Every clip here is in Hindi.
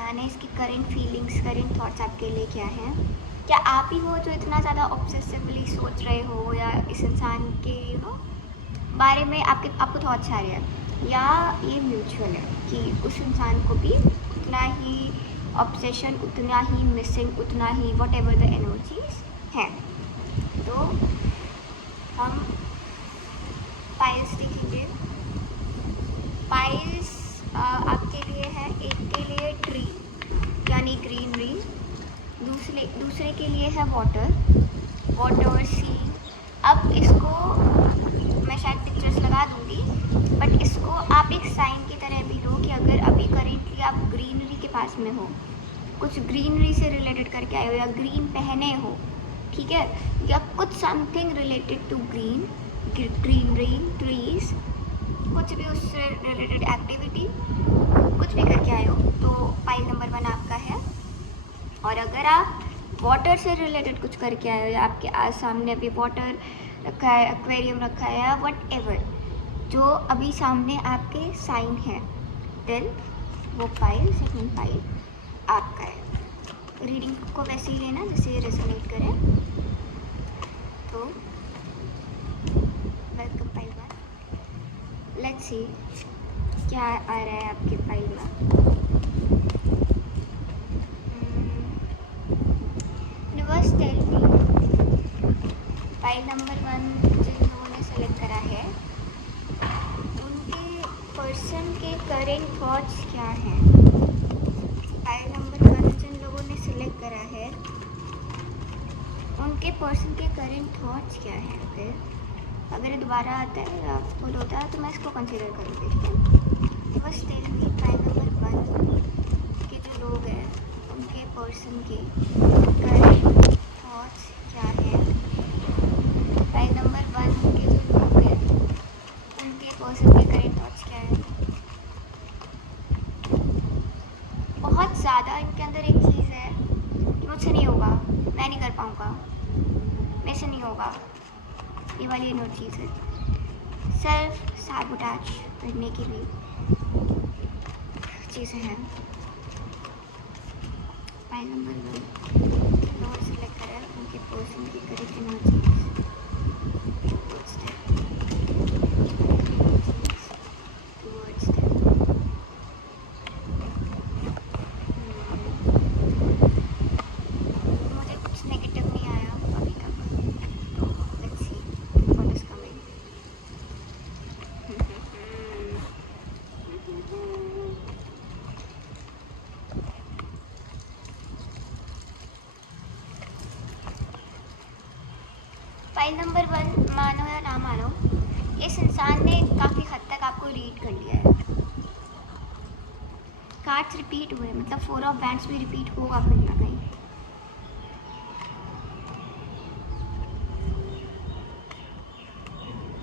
इंसान है, इसकी करंट फीलिंग्स, करंट थॉट्स आपके लिए क्या हैं? क्या आप ही हो जो इतना ज़्यादा ऑब्सेसिवली सोच रहे हो, या इस इंसान के बारे में आपको थॉट्स आ रहे हैं, या ये म्यूचुअल है कि उस इंसान को भी उतना ही ऑब्सेशन, उतना ही मिसिंग, उतना ही वॉट एवर द एनर्जीज हैं। तो हम पाइल्स देखेंगे। पाइल्स आपके लिए है, एक के लिए ट्री यानी ग्रीनरी, दूसरे के लिए है वाटर सी। अब इसको मैं शायद पिक्चर्स लगा दूँगी, बट इसको आप एक साइन की तरह भी लो कि अगर अभी करेंटली आप ग्रीनरी के पास में हो, कुछ ग्रीनरी से रिलेटेड करके आए हो, या ग्रीन पहने हो, ठीक है, या कुछ something related to greenery, trees, कुछ भी उससे रिलेटेड एक्टिविटी कुछ भी करके आए हो, तो पाइल नंबर 1 आपका है। और अगर आप वाटर से रिलेटेड कुछ करके आए हो, या आपके सामने अभी वाटर रखा है, एक्वेरियम रखा है, या वट एवर जो अभी सामने आपके साइन है, देन वो पाइल, सेकंड पाइल आपका है। रीडिंग को वैसे ही लेना जैसे रेजोनेट करे। तो वेलकम पाइल 1। लेट्स सी क्या आ रहा है आपके पाइल में। Universe tell me, pile number 1 जिन लोगों ने सेलेक्ट करा है, उनके पर्सन के करेंट थॉट्स क्या हैं? पाइल नंबर 1 जिन लोगों ने सिलेक्ट करा है, उनके पर्सन के करेंट थॉट्स क्या हैं? फिर अगर ये दोबारा आता है या फुल होता है तो मैं इसको कंसिडर करूँगी। बस टेल मी, पाइल नंबर 1 के जो लोग हैं, उनके पर्सन के करेंट थॉट्स क्या हैं? पाइल नंबर 1 के जो लोग हैं, उनके पर्सन के करेंट थॉट्स क्या हैं? बहुत ज़्यादा इनके अंदर एक चीज़ है कि मुझसे नहीं होगा, मैं नहीं कर पाऊँगा, मेरे से नहीं होगा, ये वाली एनर्जीज है। सेल्फ सैबोटेज करने की भी चीज़ें हैं। पाइल नंबर 1 लोग सिलेक्ट करें, उनके पर्सन की करेक्ट एनर्जीज फाइल नंबर 1, मानो या ना मानो, इस इंसान ने काफ़ी हद तक आपको रीड कर लिया है। कार्ड्स रिपीट हुए, मतलब 4 ऑफ बैंड्स भी रिपीट होगा कहीं ना कहीं।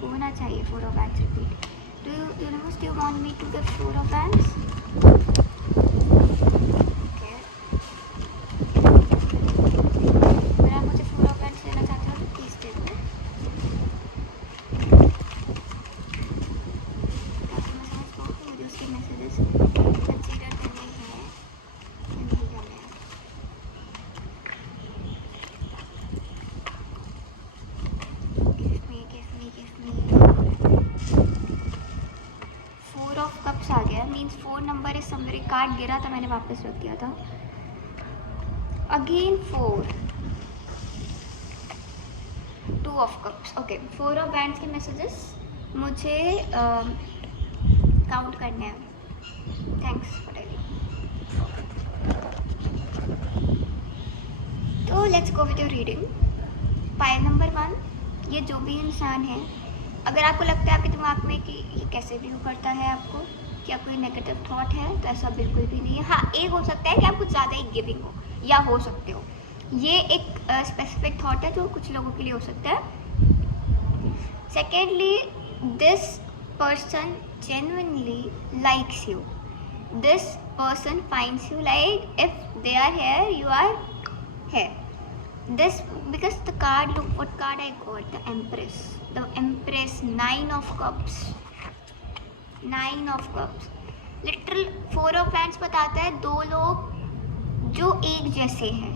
होना चाहिए 4 of bands repeat. Do universe, do you want me to give 4 of bands? आ गया, मीन्स 4 नंबर इस समरी कार्ड गिरा था, मैंने वापस रख दिया था। Again 4, 2 of cups. Okay, 4 of bands के मैसेजेस मुझे काउंट करने हैं। Thanks for telling. तो let's go with your reading. Pile number 1, ये जो भी इंसान है, अगर आपको लगता है आपके दिमाग में कि ये कैसे व्यू करता है आपको, क्या कोई नेगेटिव थॉट है, तो ऐसा बिल्कुल भी नहीं है। हाँ, एक हो सकता है कि आप कुछ ज़्यादा ही गिविंग हो, या हो सकते हो, ये एक स्पेसिफिक थॉट है जो कुछ लोगों के लिए हो सकता है। Secondly, this person genuinely likes you, this person finds you, like if they are here, you are here. This, because the card, look what card I got, the Empress, 9 of cups, 9 of cups. Literal four of hands बताता है दो लोग जो एक जैसे हैं,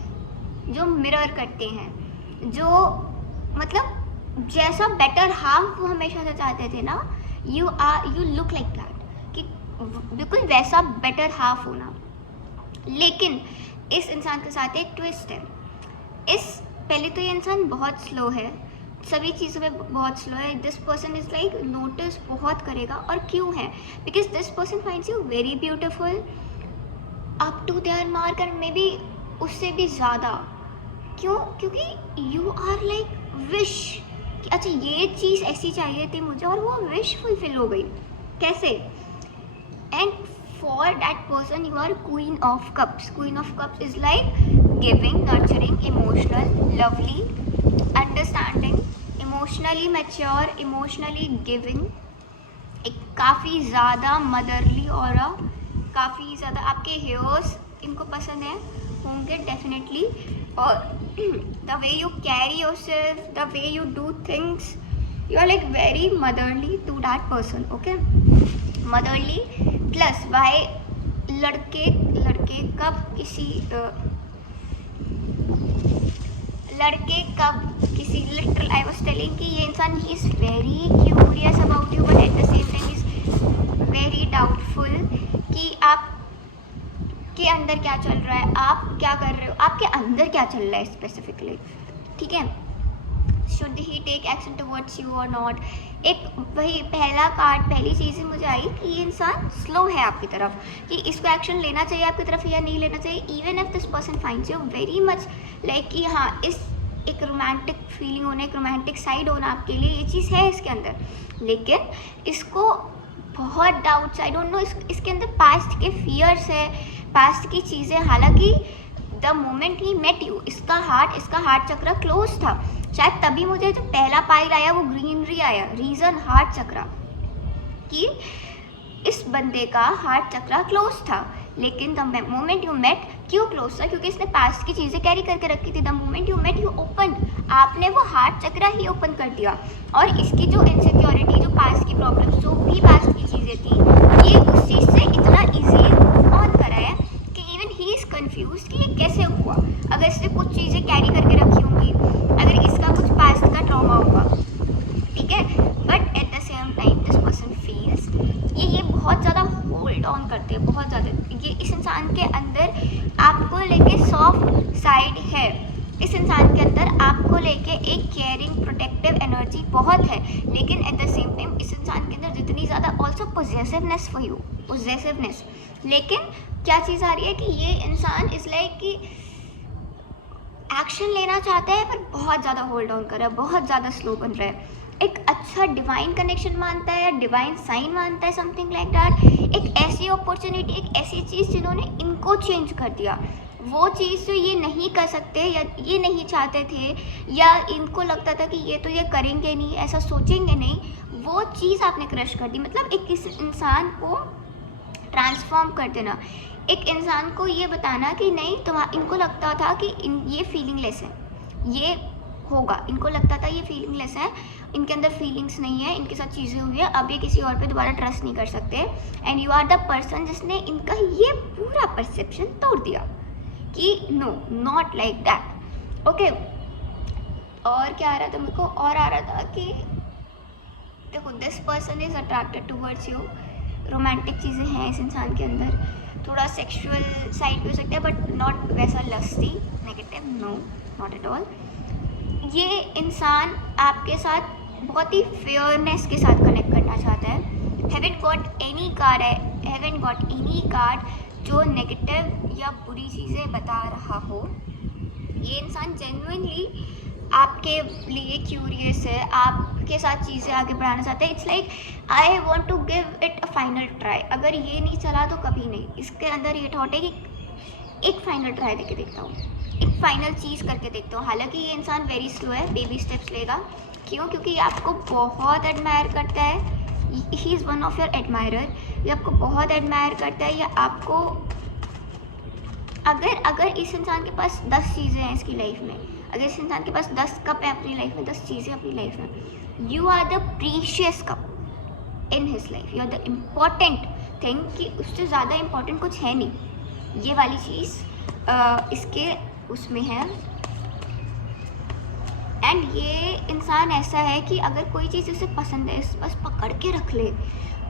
जो मिरर करते हैं, जो मतलब जैसा बेटर हाफ वो हमेशा से चाहते थे ना, यू लुक लाइक दैट, कि बिल्कुल वैसा बेटर हाफ होना। लेकिन इस इंसान के साथ एक ट्विस्ट है। पहले तो ये इंसान बहुत स्लो है, सभी चीज़ों में बहुत स्लो है। This person is like notice बहुत करेगा, और क्यों है? Because this person finds you very beautiful up to their mark, and maybe उससे भी ज़्यादा। क्यों? क्योंकि यू आर लाइक विश कि अच्छा ये चीज़ ऐसी चाहिए थी मुझे, और वो विश फुलफिल हो गई। कैसे? And for that person you are queen of cups. Queen of cups is like giving, nurturing, emotional, lovely, understanding, emotionally mature, emotionally giving, एक काफ़ी ज़्यादा मदरली ऑरा, काफ़ी ज़्यादा आपके हेयर्स इनको पसंद है होंगे डेफिनेटली, और the way you carry yourself, the way you do things, you are like very motherly to that person. Okay, motherly plus why लड़के कब किसी लिटरल आई वाज टेलिंग कि ये इंसान he is very curious about you, but at the same time is very doubtful कि आप के अंदर क्या चल रहा है, आप क्या कर रहे हो, आपके अंदर क्या चल रहा है स्पेसिफिकली। ठीक है, should he take action towards you और नॉट। एक वही पहला कार्ड, पहली चीज़ मुझे आई कि ये इंसान स्लो है आपकी तरफ, कि इसको एक्शन लेना चाहिए आपकी तरफ या नहीं लेना चाहिए। Even if this person finds you very much like कि हाँ, इस एक रोमांटिक फीलिंग होना, एक रोमांटिक साइड होना आपके लिए, ये चीज़ है इसके अंदर, लेकिन इसको बहुत डाउट्स, आई डोंट नो, इसके अंदर पास्ट के फियर्स है, पास्ट की चीज़ें। हालांकि the moment he met you, इसका हार्ट चक्र क्लोज था, शायद तभी मुझे जो पहला पाइल आया वो ग्रीनरी आया, रीज़न हार्ट चक्र, कि इस बंदे का हार्ट चक्र क्लोज था। लेकिन द मोमेंट यू मेट, क्यों क्लोज था? क्योंकि इसने पास्ट की चीज़ें कैरी करके रखी थी। The moment you met you open, आपने वो हार्ट चक्र ही ओपन कर दिया, और इसकी जो इनसिक्योरिटी, जो पास्ट की प्रॉब्लम्स, जो भी पास्ट की चीज़ें थी, ये उस चीज़ से इतना ईजी ऑन करा है कि इवन ही इज़ कन्फ्यूज कि ये कैसे हुआ। अगर इसने कुछ चीज़ें कैरी करके रखी होंगी, अगर इसका कुछ पास्ट का ट्रॉमा होगा, ठीक है, but at the same time this person feels ये बहुत ज़्यादा होल्ड ऑन करते हैं, बहुत ज़्यादा। ये इस इंसान के अंदर आपको लेके सॉफ्ट साइड है, इस इंसान के अंदर आपको लेके एक केयरिंग प्रोटेक्टिव एनर्जी बहुत है, लेकिन एट द सेम टाइम इस इंसान के अंदर जितनी ज़्यादा ऑल्सो पॉजेसिवनेस फॉर यू, पॉजेसिवनेस। लेकिन क्या चीज़ आ रही है कि ये इंसान इस लाइक कि एक्शन लेना चाहता है, पर बहुत ज़्यादा होल्ड ऑन कर रहा है, बहुत ज़्यादा स्लो बन रहा है। एक अच्छा डिवाइन कनेक्शन मानता है, डिवाइन साइन मानता है, समथिंग लाइक दैट। एक ऐसी अपॉर्चुनिटी, एक ऐसी चीज़ जिन्होंने इनको चेंज कर दिया, वो चीज़ जो ये नहीं कर सकते या ये नहीं चाहते थे, या इनको लगता था कि ये तो ये करेंगे नहीं, ऐसा सोचेंगे नहीं, वो चीज़ आपने क्रश कर दी। मतलब एक इस इंसान को ट्रांसफॉर्म कर देना, एक इंसान को ये बताना कि नहीं, इनको लगता था कि ये फीलिंगलेस है, ये होगा, इनको लगता था ये फीलिंगलेस है, इनके अंदर फीलिंग्स नहीं है, इनके साथ चीज़ें हुई है, अब ये किसी और पे दोबारा ट्रस्ट नहीं कर सकते, and you are the person जिसने इनका ये पूरा परसेप्शन तोड़ दिया कि no, not like that. Okay, और क्या आ रहा था मेरे को? और आ रहा था कि देखो, this person is attracted towards you, romantic चीज़ें हैं इस इंसान के अंदर, थोड़ा सेक्सुअल साइड भी हो सकता है, बट नॉट वैसा lusty negative, no, not at all. ये इंसान आपके साथ बहुत ही फेयरनेस के साथ कनेक्ट करना चाहता है। हैवंट गॉट एनी कार्ड जो नेगेटिव या बुरी चीज़ें बता रहा हो। ये इंसान जेन्युइनली आपके लिए क्यूरियस है, आपके साथ चीज़ें आगे बढ़ाना चाहते हैं। It's like I want to give it a final try, अगर ये नहीं चला तो कभी नहीं। इसके अंदर ये थॉट है कि एक फाइनल ट्राई देके देखता हूँ, एक फाइनल चीज़ करके देखता हूँ। हालांकि ये इंसान वेरी स्लो है, बेबी स्टेप्स लेगा। क्यों? क्योंकि ये आपको बहुत एडमायर करता है, he is one of your admirer. ये आपको बहुत एडमायर करता है, या आपको अगर इस इंसान के पास 10 चीज़ें हैं इसकी लाइफ में, अगर इस इंसान के पास 10 कप है अपनी लाइफ में, 10 चीज़ें अपनी लाइफ में, you are the precious cup in his life, you are the important think कि उससे ज़्यादा इम्पोर्टेंट कुछ है नहीं, ये वाली चीज़ इसके उसमें है। एंड ये इंसान ऐसा है कि अगर कोई चीज़ उसे पसंद है बस पकड़ के रख ले,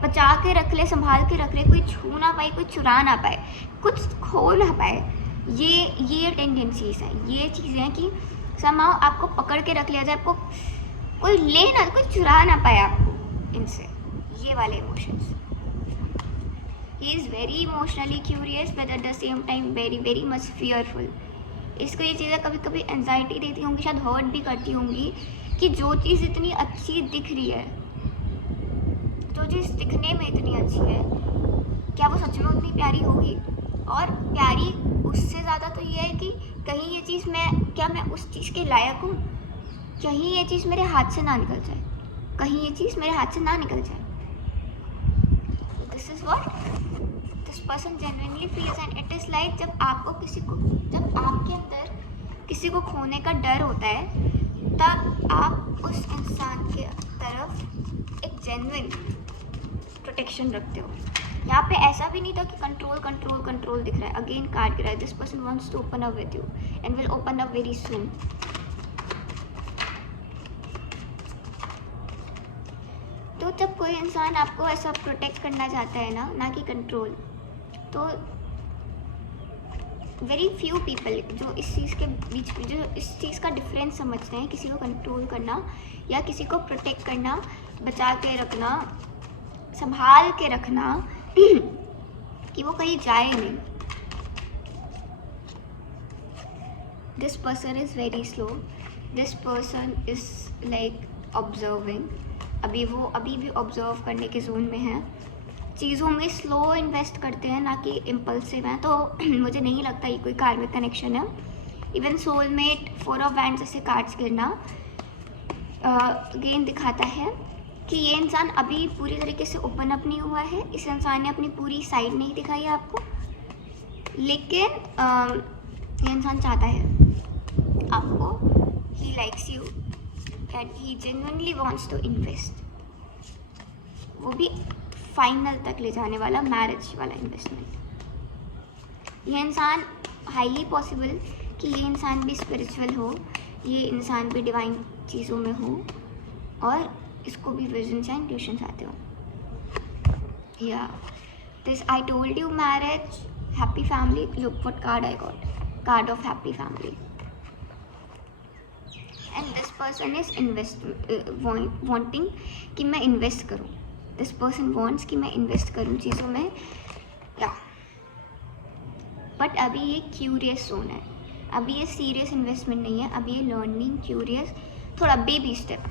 बचा के रख ले, संभाल के रख ले, कोई छू ना पाए, कोई चुरा ना पाए, कुछ खो ना पाए। ये टेंडेंसीज हैं, ये चीज़ें हैं कि समाओ आपको पकड़ के रख लिया जाए, आपको कोई ले ना, कोई चुरा ना पाए आपको इनसे, ये वाले emotions. He is very emotionally curious but at the same time very very much fearful. इसको ये चीज़ें कभी कभी एंजाइटी देती होंगी, शायद हर्ट भी करती होंगी कि जो चीज़ इतनी अच्छी दिख रही है, जो चीज़ दिखने में इतनी अच्छी है, क्या वो सच में उतनी प्यारी होगी? और प्यारी उससे ज़्यादा तो ये है कि कहीं ये चीज़ क्या मैं उस चीज़ के लायक हूँ? कहीं ये चीज़ मेरे हाथ से ना निकल जाए, कहीं ये चीज़ मेरे हाथ से ना निकल जाए। This is what this person genuinely feels and it is like जब आपके अंदर किसी को खोने का डर होता है, तब आप उस इंसान के तरफ एक जेन्युइन प्रोटेक्शन रखते हो। यहाँ पे ऐसा भी नहीं था कि कंट्रोल दिख रहा है। अगेन कार्ड गिरा है, this person wants to open up with you and will open up very soon. तो जब कोई इंसान आपको ऐसा प्रोटेक्ट करना चाहता है ना कि कंट्रोल, तो वेरी फ्यू पीपल जो इस चीज़ के बीच में जो इस चीज़ का डिफरेंस समझते हैं, किसी को कंट्रोल करना या किसी को प्रोटेक्ट करना, बचा के रखना, संभाल के रखना कि वो कहीं जाए नहीं। This person is very slow, this person is like observing. अभी भी ऑब्जर्व करने के जोन में है, चीज़ों में स्लो इन्वेस्ट करते हैं ना कि इम्पल्सिव हैं। तो मुझे नहीं लगता ये कोई कार्मिक कनेक्शन है। इवन सोलमेट, 4 ऑफ वैंड्स जैसे कार्ड्स गिरना अगेन दिखाता है कि ये इंसान अभी पूरी तरीके से ओपन अप नहीं हुआ है। इस इंसान ने अपनी पूरी साइड नहीं दिखाई आपको, लेकिन ये इंसान चाहता है आपको, he likes you and he genuinely wants to invest, वो भी फाइनल तक ले जाने वाला मैरिज वाला इन्वेस्टमेंट। ये इंसान हाईली पॉसिबल कि ये इंसान भी स्पिरिचुअल हो, ये इंसान भी डिवाइन चीज़ों में हो और इसको भी विजन्स एंड इंट्यूशंस आते हो। या this I told you marriage, happy family. Look what card I got, card of happy family. And this person is wanting कि मैं इन्वेस्ट करूं। दिस पर्सन वांट्स कि मैं इन्वेस्ट करूं चीज़ों में, या बट अभी ये क्यूरियस जोन है, अभी ये सीरियस इन्वेस्टमेंट नहीं है, अभी ये लर्निंग, क्यूरियस, थोड़ा baby step.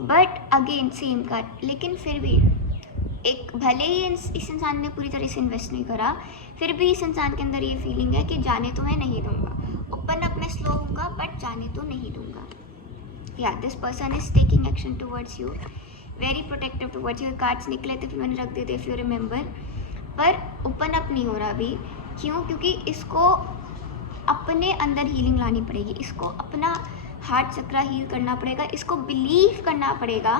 But again same card, लेकिन फिर भी एक भले ही इस इंसान ने पूरी तरह से इन्वेस्ट नहीं करा, फिर भी इस इंसान के अंदर ये फीलिंग है कि जाने तो मैं नहीं दूंगा, ओपन अप में स्लो होऊंगा बट जाने तो नहीं दूंगा। या this person is taking action towards you, very protective towards you. Cards निकले थे फिर मैंने रख दिए थे इफ यू रिमेंबर, पर ओपन अप नहीं हो रहा अभी। क्यों? क्योंकि इसको अपने अंदर हीलिंग लानी पड़ेगी, इसको अपना हार्ट चक्रा हील करना पड़ेगा, इसको बिलीव करना पड़ेगा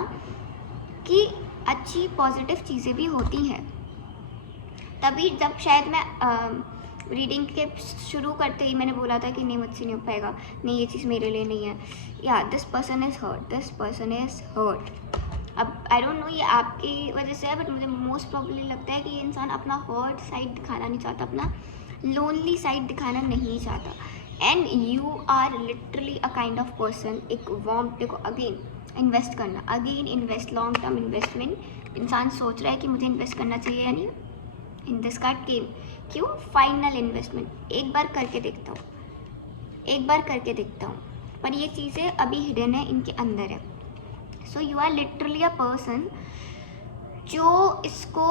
कि अच्छी पॉजिटिव चीज़ें भी होती हैं। तभी जब शायद मैं रीडिंग के शुरू करते ही मैंने बोला था कि नहीं मुझसे नहीं हो पाएगा, नहीं ये चीज़ मेरे लिए नहीं है। या this person is hurt, this person is hurt. अब आई डोंट नो ये आपकी वजह से है, बट मुझे मोस्ट प्रॉब्ली लगता है कि ये इंसान अपना हर्ट साइड दिखाना नहीं चाहता, अपना लोनली साइड दिखाना नहीं चाहता। And you are literally a kind of person, एक वार्म, देखो अगेन इन्वेस्ट करना, again invest, long term investment. इंसान सोच रहा है कि मुझे इन्वेस्ट करना चाहिए या नहीं। इन दिस कार्ड केम, क्यों? फाइनल इन्वेस्टमेंट, एक बार करके देखता हूँ, एक बार करके देखता हूँ, पर ये चीज़ें अभी हिडन है, इनके अंदर है। So you are literally a person जो इसको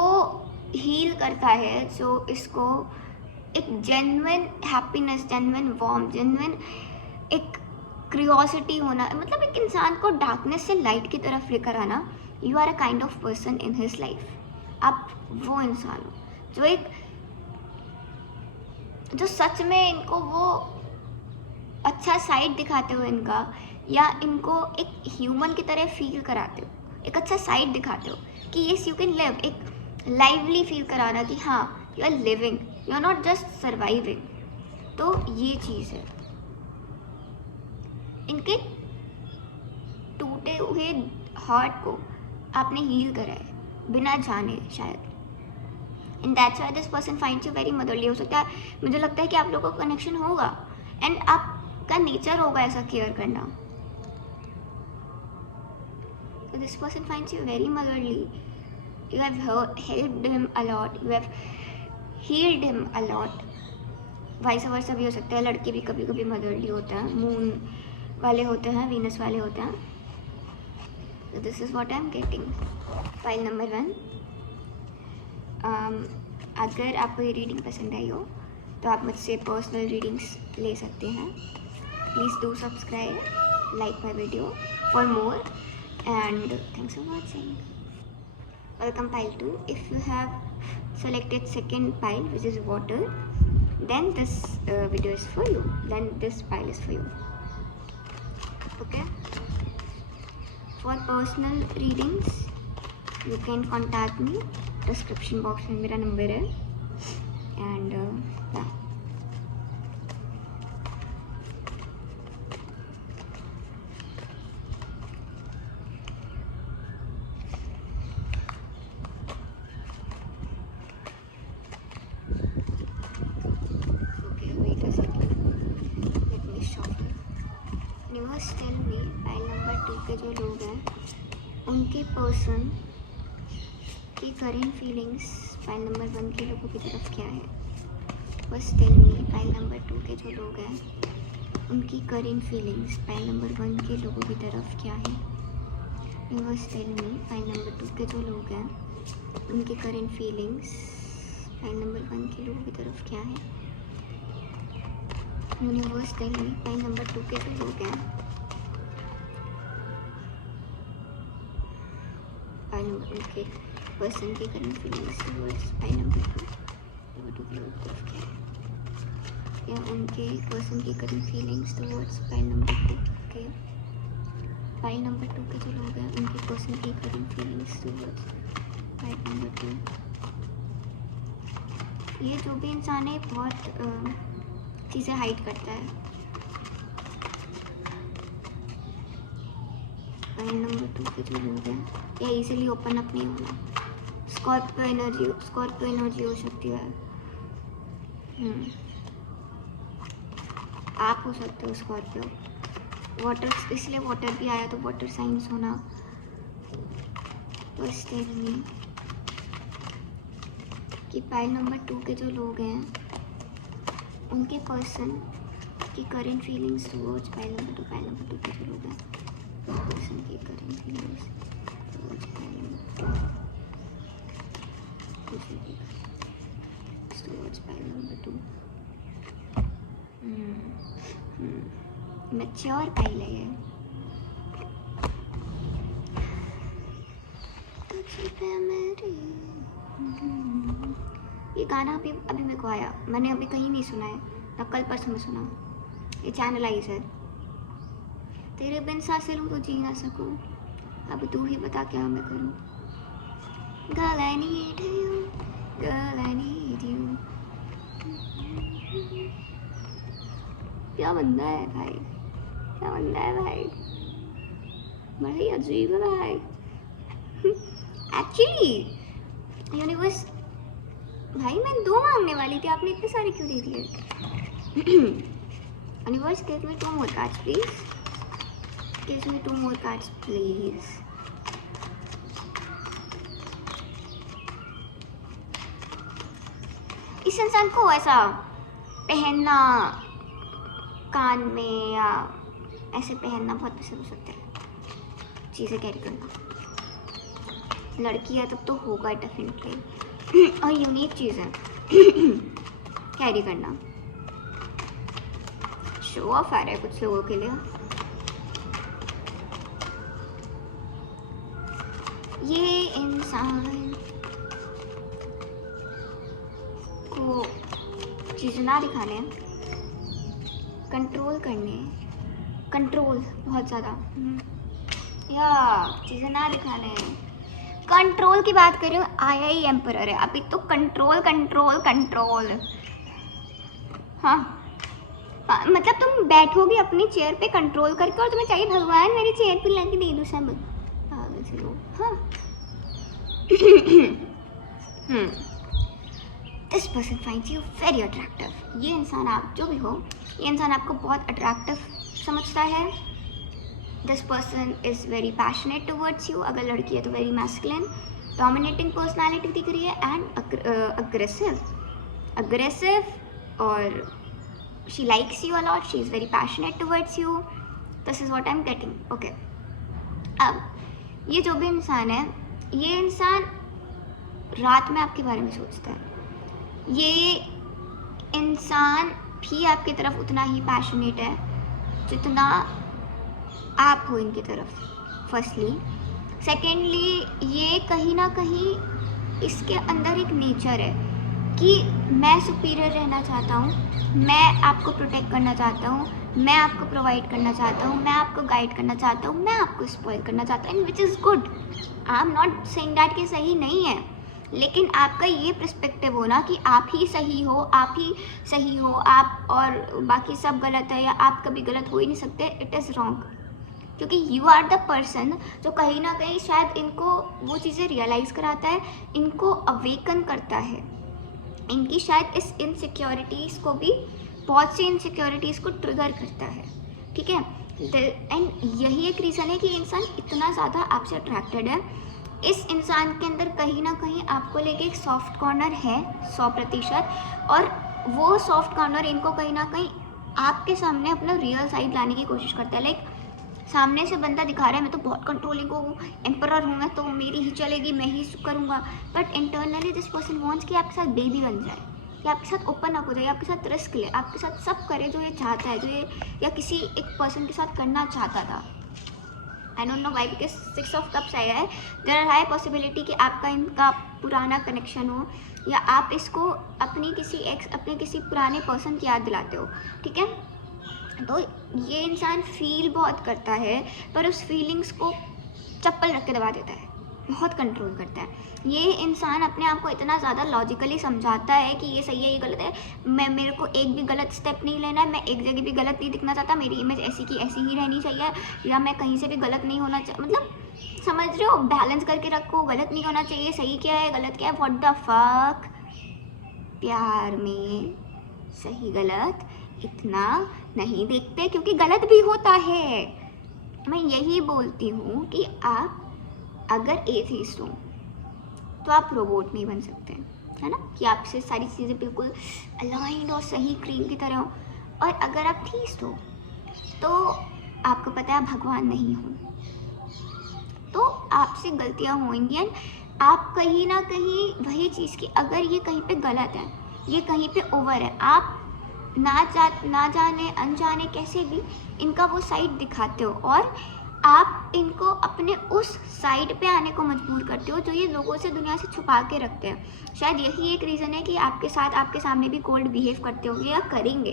हील करता है, जो इसको एक genuine happiness, genuine warm, genuine एक क्यूरियोसिटी होना, मतलब एक इंसान को डार्कनेस से लाइट की तरफ लेकर आना। You are a kind of person in his life. आप वो इंसान हो जो सच में इनको वो अच्छा साइड दिखाते हो इनका, या इनको एक ह्यूमन की तरह फील कराते हो, एक अच्छा साइड दिखाते हो कि येस यू कैन लिव, एक लाइवली फील कराना कि हाँ you are living, you are not just surviving. तो ये चीज़ है। इनके टूटे हुए हार्ट को आपने हील करा है बिना जाने शायद, and that's why this person finds you very motherly. हो सकता है, मुझे लगता है कि आप लोगों का कनेक्शन होगा एंड आपका नेचर होगा ऐसा केयर करना। So this person finds you very motherly. You have helped him a lot. You have healed him a lot. Vice versa भी हो सकता है, लड़के भी कभी कभी मदरली होते हैं, मून वाले होते हैं, वीनस वाले होते हैं। So this is what I am getting. File number 1। अगर आपको ये रीडिंग पसंद आई हो तो आप मुझसे पर्सनल रीडिंग्स ले सकते हैं। Please do subscribe, like my video for more, and thanks for watching. Welcome pile 2. If you have selected second pile, which is water, then this video is for you, then this pile is for you. Okay, for personal readings you can contact me, description box में मेरा नंबर है, and yeah. Universe tell me, file number 2 के जो लोग हैं उनके पर्सन की करेंट फीलिंग्स फाइल नंबर 1 के लोगों की तरफ क्या है। बस टेल मी, फाइल नंबर 2 के जो लोग हैं उनकी करेंट फीलिंग्स फाइल नंबर 1 के लोगों की तरफ क्या है। Universe tell me, file number 2 के जो लोग हैं उनकी करेंट फीलिंग्स फाइल नंबर 1 के लोगों की तरफ क्या है। Universe tell me, file number 2 के जो लोग हैं फाइल नंबर के पर्सन की current feelings towards file number 2 के लोगों की तरफ क्या है, या उनके पर्सन की current feelings towards file number 2 के फाइल नंबर 2 के जो लोग हैं उनके पर्सन की current feelings towards file number 2। ये जो भी इंसान है बहुत चीज़ें हाइड करता है। फाइल नंबर 2 के जो लोग हैं या इजीली ओपन अप नहीं होना। स्कॉर्पियो एनर्जी हो सकती है। आप हो सकते हो स्कॉर्पियो। वाटर, इसलिए वाटर भी आया तो वाटर साइंस होना। बस टेल मी कि फाइल नंबर 2 के जो लोग हैं उनके पर्सन की current feelings towards file number 2 के जो लोग हैं पर्सन की current feelings towards file number 2 mature file है ये। ये गाना अभी मेरे को आया, मैंने अभी कहीं नहीं सुना है ना, कल परसों में सुना। ये चैनलाइज है। तेरे बिन सांसें लूं तो जी ना सकूं, अब तू ही बता क्या मैं करूं। Girl I need you, girl I need you। क्या बंदा है भाई, क्या बंदा है भाई, बड़ा ही अजीब है भाई। एक्चुअली यूनिवर्स भाई मैं 2 मांगने वाली थी, आपने इतने सारे क्यों दे दिए। Universe give me 2 more cards please, give me 2 more cards please। इस इंसान को ऐसा पहनना कान में या ऐसे पहनना बहुत पसंद हो सकता है, चीज़ें कैरी करना। लड़की है तब तो होगा डेफिनेटली, और यूनिक चीज़ है कैरी करना। शो ऑफ आ रहा है कुछ लोगों के लिए। ये इंसान को चीज़ें ना दिखाने, कंट्रोल करने, कंट्रोल बहुत ज़्यादा, या चीज़ें ना दिखाने, कंट्रोल की बात कर रही हूँ, आया ही एम्परर है अभी तो। Control control control. हाँ मतलब तुम बैठोगे अपनी चेयर पे कंट्रोल करके और तुम्हें चाहिए भगवान मेरी चेयर पे लाके दे दो सब, पागल से लोग। हाँ this person finds you very attractive. ये इंसान, आप जो भी हो, ये इंसान आपको बहुत अट्रैक्टिव समझता है। This person is very passionate towards you. अगर लड़की है तो वेरी मैस्कुलिन, डोमिनेटिंग पर्सनैलिटी दिख रही है एंड अग्रेसिव और she likes you a lot, she is very passionate towards you. This is what I'm getting. Okay. अब ये जो भी इंसान है, ये इंसान रात में आपके बारे में सोचता है। ये इंसान भी आपकी तरफ उतना ही पैशनेट है जितना आप हो इनकी तरफ, फर्स्टली। सेकेंडली, ये कहीं ना कहीं इसके अंदर एक नेचर है कि मैं सुपीरियर रहना चाहता हूँ, मैं आपको प्रोटेक्ट करना चाहता हूँ, मैं आपको प्रोवाइड करना चाहता हूँ, मैं आपको गाइड करना चाहता हूँ, मैं आपको स्पॉइल करना चाहता हूँ, which is good. I am not saying that कि सही नहीं है, लेकिन आपका ये पर्सपेक्टिव हो ना कि आप ही सही हो, आप ही सही हो, आप और बाकी सब गलत है, या आप कभी गलत हो ही नहीं सकते, इट इज़ रॉन्ग। क्योंकि यू आर द पर्सन जो कहीं ना कहीं शायद इनको वो चीज़ें रियलाइज़ कराता है, इनको अवेकन करता है, इनकी शायद इस इनसिक्योरिटीज़ को भी, बहुत सी इनसिक्योरिटीज़ को ट्रिगर करता है, ठीक है। एंड यही एक रीज़न है कि इंसान इतना ज़्यादा आपसे अट्रैक्टेड है। इस इंसान के अंदर कहीं ना कहीं आपको लेके एक सॉफ्ट कॉर्नर है 100%, और वो सॉफ्ट कॉर्नर इनको कहीं ना कहीं आपके सामने अपना रियल साइड लाने की कोशिश करता है। लाइक सामने से बंदा दिखा रहा है मैं तो बहुत कंट्रोलिंग हूँ, एम्परर हूँ मैं, तो मेरी ही चलेगी, मैं ही करूँगा, but internally this person wants कि आपके साथ बेबी बन जाए, कि आपके साथ ओपन अप हो जाए, आपके साथ रिस्क ले, आपके साथ सब करे जो ये चाहता है, जो ये या किसी एक पर्सन के साथ करना चाहता था। I don't know why, because 6 of cups आया है। देयर आर हाई पॉसिबिलिटी कि आपका इनका पुराना कनेक्शन हो, या आप इसको अपने किसी पुराने पर्सन की याद दिलाते हो, ठीक है। तो ये इंसान फील बहुत करता है, पर उस फीलिंग्स को चप्पल रख के दबा देता है, बहुत कंट्रोल करता है। ये इंसान अपने आप को इतना ज़्यादा लॉजिकली समझाता है कि ये सही है, ये गलत है, मेरे को एक भी गलत स्टेप नहीं लेना है, मैं एक जगह भी गलत नहीं दिखना चाहता, मेरी इमेज ऐसी की ऐसी ही रहनी चाहिए, या मैं कहीं से भी गलत नहीं होना चाहिए, मतलब समझ रहे हो, बैलेंस करके रखो, गलत नहीं होना चाहिए, सही क्या है गलत क्या है, व्हाट द फक। प्यार में सही गलत इतना नहीं देखते, क्योंकि गलत भी होता है। मैं यही बोलती हूँ कि आप अगर एथीस्ट हो तो आप रोबोट नहीं बन सकते, है ना, कि आपसे सारी चीज़ें बिल्कुल अलाइंड और सही क्रीम की तरह हो। और अगर आप थीस्ट हो तो आपको पता है भगवान नहीं हो, तो आपसे गलतियाँ होंगी, एंड आप कहीं ना कहीं वही चीज़ की, अगर ये कहीं पे गलत है, ये कहीं पे ओवर है, आप ना जाने अनजाने कैसे भी इनका वो साइड दिखाते हो, और आप इनको अपने उस साइड पे आने को मजबूर करते हो जो ये लोगों से, दुनिया से छुपा के रखते हैं। शायद यही एक रीज़न है कि आपके साथ, आपके सामने भी कोल्ड बिहेव करते होंगे या करेंगे,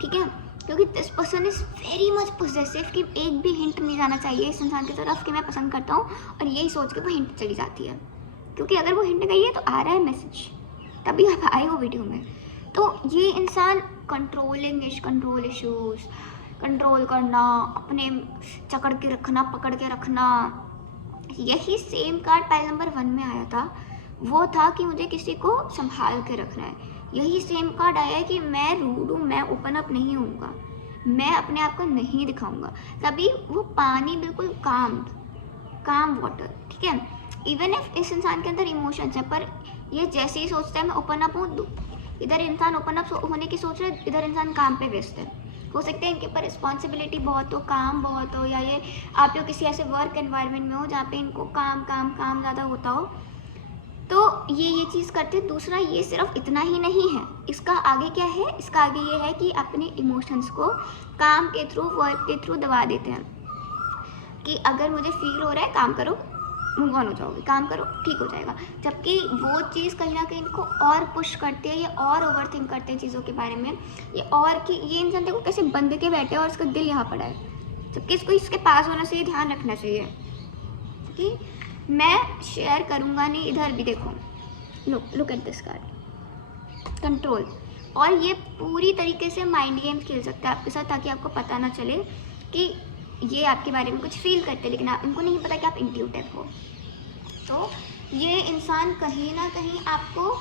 ठीक है, क्योंकि this person is very much possessive, कि एक भी हिंट नहीं जाना चाहिए इस इंसान की तरफ कि मैं पसंद करता हूँ, और यही सोच के वो हिंट चली जाती है, क्योंकि अगर वो हिंट गई है तो आ रहा है मैसेज, तभी आप आए हो वीडियो में। तो ये इंसान कंट्रोल इश्यूज़, कंट्रोल करना, अपने जकड़ के रखना, पकड़ के रखना, यही सेम कार्ड पाइल नंबर 1 में आया था। वो था कि मुझे किसी को संभाल के रखना है। यही सेम कार्ड आया है कि मैं रूड हूँ, मैं ओपन अप नहीं होऊंगा, मैं अपने आप को नहीं दिखाऊंगा। तभी वो पानी बिल्कुल काम वाटर, ठीक है। इवन इफ इस इंसान के अंदर इमोशंस है, पर ये जैसे ही सोचता है मैं ओपन अप हूँ, इधर इंसान ओपन अप होने की सोच रहा है, इधर इंसान काम पे व्यस्त है। हो सकता है इनके ऊपर रिस्पॉन्सिबिलिटी बहुत हो, काम बहुत हो, या ये आप लोग किसी ऐसे वर्क एनवायरनमेंट में हो जहाँ पे इनको काम ज़्यादा होता हो, तो ये चीज़ करते हैं। दूसरा, ये सिर्फ इतना ही नहीं है, इसका आगे क्या है, इसका आगे ये है कि अपने इमोशंस को काम के थ्रू, वर्क के थ्रू दबा देते हैं, कि अगर मुझे फील हो रहा है काम करो, मूव ऑन हो जाओगे, काम करो ठीक हो जाएगा। जबकि वो चीज़ कहीं ना कहीं इनको और पुश करती है, ये और ओवर थिंक करते हैं चीज़ों के बारे में, ये और कि ये इंसान देखो कैसे बंद के बैठे और इसका दिल यहाँ पड़ा है, जबकि इसको इसके पास होना चाहिए, ध्यान रखना चाहिए कि मैं शेयर करूँगा नहीं। इधर भी देखो, look at this card, control. और ये पूरी तरीके से माइंड गेम खेल सकता है आपके साथ, ताकि आपको पता ना चले कि ये आपके बारे में कुछ फील करते, लेकिन उनको नहीं पता कि आप इंट्यूटिव हो। तो ये इंसान कहीं ना कहीं आपको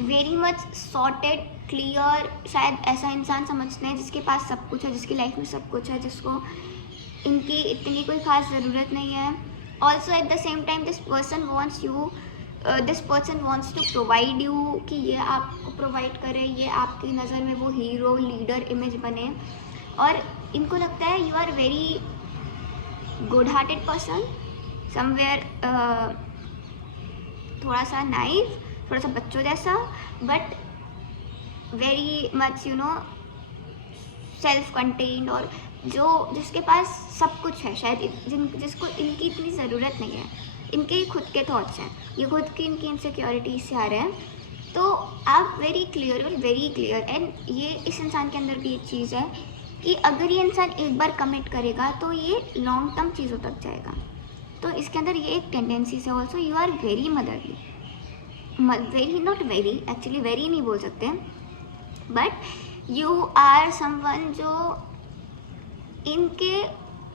वेरी मच सॉर्टेड, क्लियर, शायद ऐसा इंसान समझते हैं जिसके पास सब कुछ है, जिसकी लाइफ में सब कुछ है, जिसको इनकी इतनी कोई ख़ास ज़रूरत नहीं है। Also at the same time this person wants you, this person wants to provide you, कि ये आपको प्रोवाइड करे, ये आपकी नज़र में वो हीरो लीडर इमेज बने। और इनको लगता है you are very good hearted person, somewhere थोड़ा सा नाइव, थोड़ा सा बच्चों जैसा, but very much self contained, और जिसके पास सब कुछ है शायद, जिसको इनकी इतनी ज़रूरत नहीं है, इनके ही खुद के थॉट्स हैं, ये खुद की इनकी इनसिक्योरिटीज से आ रहे हैं। तो आप वेरी क्लियर एंड ये इस इंसान के अंदर भी एक चीज़ है कि अगर ये इंसान एक बार कमिट करेगा तो ये लॉन्ग टर्म चीज़ों तक जाएगा। तो इसके अंदर ये एक टेंडेंसी है। Also you are very motherly, not very, actually very नहीं बोल सकते, बट यू आर समवन जो इनके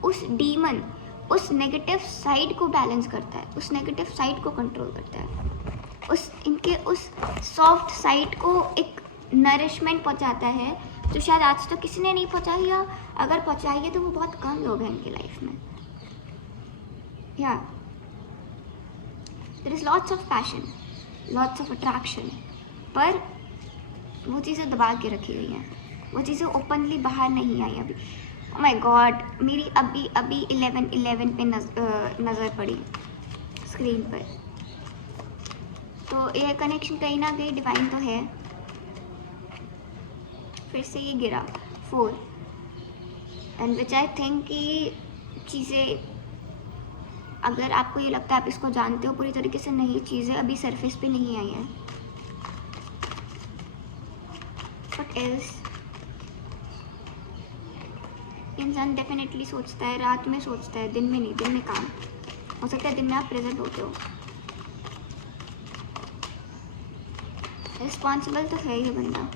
उस डीमन, उस नेगेटिव साइड को बैलेंस करता है, उस नेगेटिव साइड को कंट्रोल करता है, इनके उस सॉफ्ट साइड को एक नरिशमेंट पहुंचाता है जो शायद आज तक किसी ने नहीं पहुंचाई, या अगर पहुंचाई है तो वो बहुत कम लोग हैं इनकी लाइफ में। या there is lots of passion, lots of attraction, पर वो चीज़ें दबा के रखी हुई हैं, वो चीज़ें ओपनली बाहर नहीं आई अभी। ओह माय गॉड, मेरी अभी 11 पे नज़र पड़ी स्क्रीन पर। तो ये कनेक्शन कहीं ना कहीं डिवाइन तो है। फिर से ये गिरा 4, एंड विच आई थिंक कि चीज़ें, अगर आपको ये लगता है आप इसको जानते हो पूरी तरीके से, नहीं, चीज़ें अभी सरफेस पे नहीं आई हैं। What else? इंसान डेफिनेटली सोचता है, रात में सोचता है, दिन में नहीं। दिन में काम हो सकता है, दिन में आप प्रेजेंट होते हो। रिस्पॉन्सिबल तो है ये बंदा,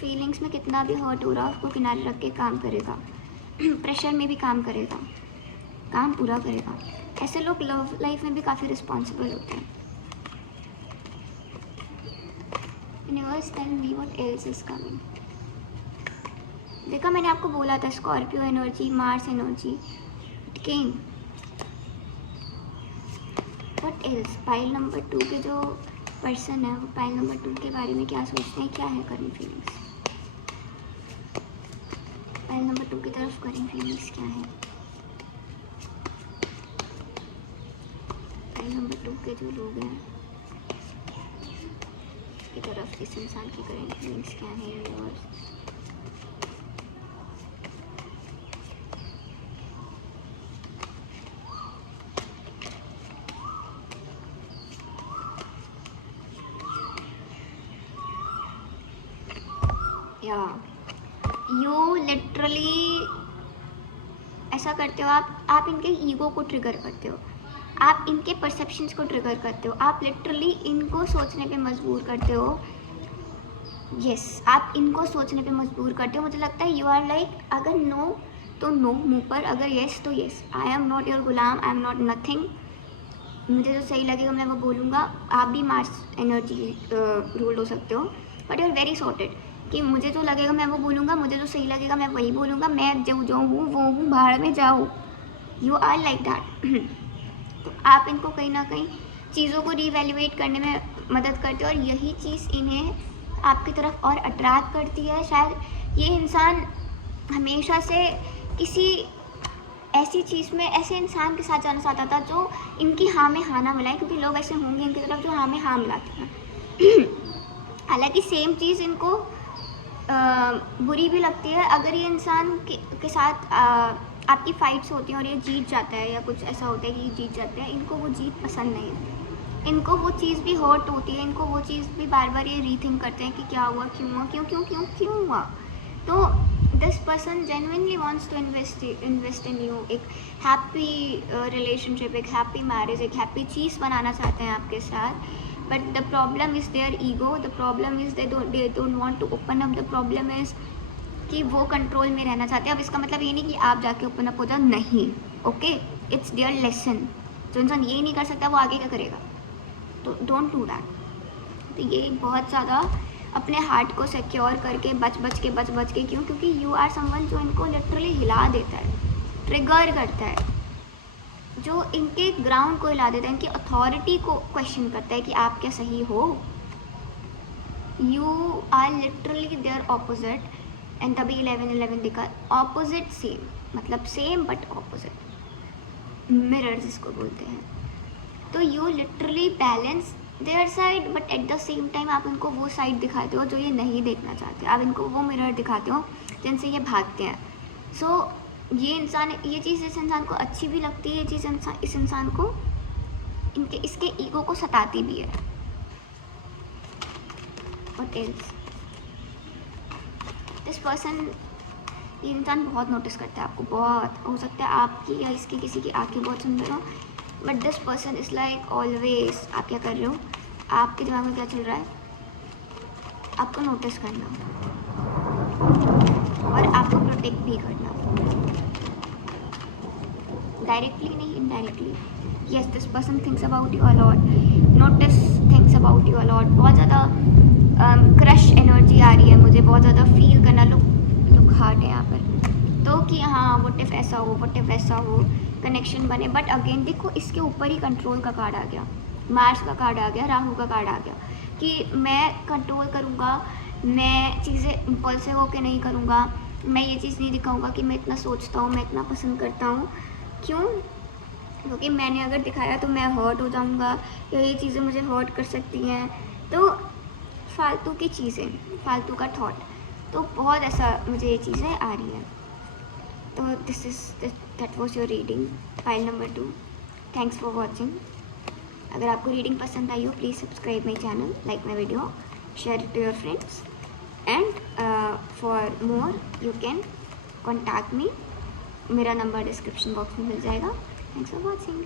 फीलिंग्स में कितना भी हर्ट हो रहा है उसको किनारे रख के काम करेगा, प्रेशर में भी काम करेगा, काम पूरा करेगा। ऐसे लोग लव लाइफ में भी काफ़ी रिस्पॉन्सिबल होते हैं। Universe tell me what else is coming. देखा, मैंने आपको बोला था Scorpio energy, Mars energy, it came. What else, pile number 2 के जो पर्सन है वो पाइल नंबर 2 के बारे में क्या सोचते हैं, क्या है करंट फीलिंग्स। पाइल नंबर 2 की तरफ करंट फीलिंग्स क्या है। पाइल नंबर 2 के जो लोग हैं की तरफ इस इंसान की करंट फीलिंग्स क्या है। यूनिवर्स, या यू लिटरली ऐसा करते हो, आप इनके ईगो को ट्रिगर करते हो, आप इनके परसेप्शंस को ट्रिगर करते हो, आप लिटरली इनको सोचने पे मजबूर करते हो। यस, आप इनको सोचने पे मजबूर करते हो। मुझे लगता है यू आर लाइक, अगर नो तो नो मुँह पर, अगर येस तो yes. I am not your Ghulam, I am not nothing. मुझे जो सही लगेगा मैं वो बोलूँगा। आप भी मार्स एनर्जी रूल हो सकते हो, but you are very sorted कि मुझे जो लगेगा मैं वो बोलूँगा, मुझे जो सही लगेगा मैं वही बोलूँगा, मैं जो हूँ वो हूँ, बाहर में जाओ। You are like that. तो आप इनको कहीं ना कहीं चीज़ों को रीवैल्यूएट करने में मदद करते हो, और यही चीज़ इन्हें आपकी तरफ और अट्रैक्ट करती है। शायद ये इंसान हमेशा से किसी ऐसी चीज़ में, ऐसे इंसान के साथ जाना चाहता था जो इनकी हाँ में हाँ ना मिलाए, क्योंकि लोग ऐसे होंगे इनकी तरफ जो हाँ में हाँ मिलाते हैं। हालांकि सेम चीज़ इनको बुरी भी लगती है। अगर ये इंसान के साथ आपकी फ़ाइट्स होती हैं और ये जीत जाता है, या कुछ ऐसा होता है कि जीत जाते हैं, इनको वो जीत पसंद नहीं है। इनको वो चीज़ भी हर्ट होती है, इनको वो चीज़ भी बार बार ये रीथिंक करते हैं कि क्या हुआ, क्यों हुआ, क्यों हुआ। तो this person genuinely wants to invest in you, एक हैप्पी रिलेशनशिप, एक हैप्पी मैरिज, एक हैप्पी चीज़ बनाना चाहते हैं आपके साथ. But the problem is their ego, the problem is they don't want to open up, the problem is कि वो कंट्रोल में रहना चाहते हैं. अब इसका मतलब ये नहीं कि आप जाके ओपन अप हो जाओ, नहीं. Okay, it's there lesson. जो इंसान ये नहीं कर सकता वो आगे क्या करेगा? तो डोंट डू दैट. तो ये बहुत ज़्यादा अपने हार्ट को सिक्योर करके बच बच के क्यों? क्योंकि यू आर समवन जो इनको लिटरली हिला देता है, ट्रिगर करता है, जो इनके ग्राउंड को हिला देता है, इनकी अथॉरिटी को क्वेश्चन करता है कि आप क्या सही हो. You are literally their opposite. And तभी 11-11 दिखा, ऑपोजिट सेम, मतलब सेम बट ऑपोजिट, मिरर जिसको बोलते हैं. तो you literally balance their side, but at the same time आप इनको वो साइड दिखाते हो जो ये नहीं देखना चाहते. आप इनको वो मिरर दिखाते हो जिनसे ये भागते हैं. सो ये चीज़ इस इंसान को अच्छी भी लगती है, ये चीज़ इस इंसान को इसके ईगो को सताती भी है. What else? दिस पर्सन, ये इंसान बहुत नोटिस करता है आपको, बहुत. हो सकता है आपकी या इसकी किसी की आंखें बहुत सुंदर हो, but this person is like always, आप क्या कर रहे हो, आपके दिमाग में क्या चल रहा है, आपको नोटिस करना और आपको प्रोटेक्ट भी करना, डायरेक्टली नहीं, indirectly. Yes, this person thinks about you a lot, notice thinks about you a lot. बहुत ज़्यादा क्रश एनर्जी आ रही है मुझे, बहुत ज़्यादा फील करना. लुक हार्ट है यहाँ पर, तो कि हाँ व्हाट इफ ऐसा हो, व्हाट इफ वैसा हो, कनेक्शन बने. बट अगेन देखो, इसके ऊपर ही कंट्रोल का कार्ड आ गया, मार्स का कार्ड आ गया, राहु का कार्ड आ गया कि मैं कंट्रोल करूँगा, मैं चीज़ें इम्पल्सिव होकर नहीं करूँगा, मैं ये चीज़ नहीं दिखाऊँगा कि मैं इतना सोचता हूँ, मैं इतना पसंद करता हूँ. क्यों? क्योंकि मैंने अगर दिखाया तो मैं हर्ट हो जाऊँगा, या ये चीज़ें मुझे हर्ट कर सकती हैं. तो फालतू की चीज़ें, फालतू का थॉट, तो बहुत ऐसा मुझे ये चीज़ें आ रही हैं. तो that was your reading, file number 2. Thanks for watching. अगर आपको रीडिंग पसंद आई हो, please subscribe my channel, like my video, share it to your friends, and for more you can contact me. मेरा नंबर डिस्क्रिप्शन बॉक्स में मिल जाएगा. Thanks for watching.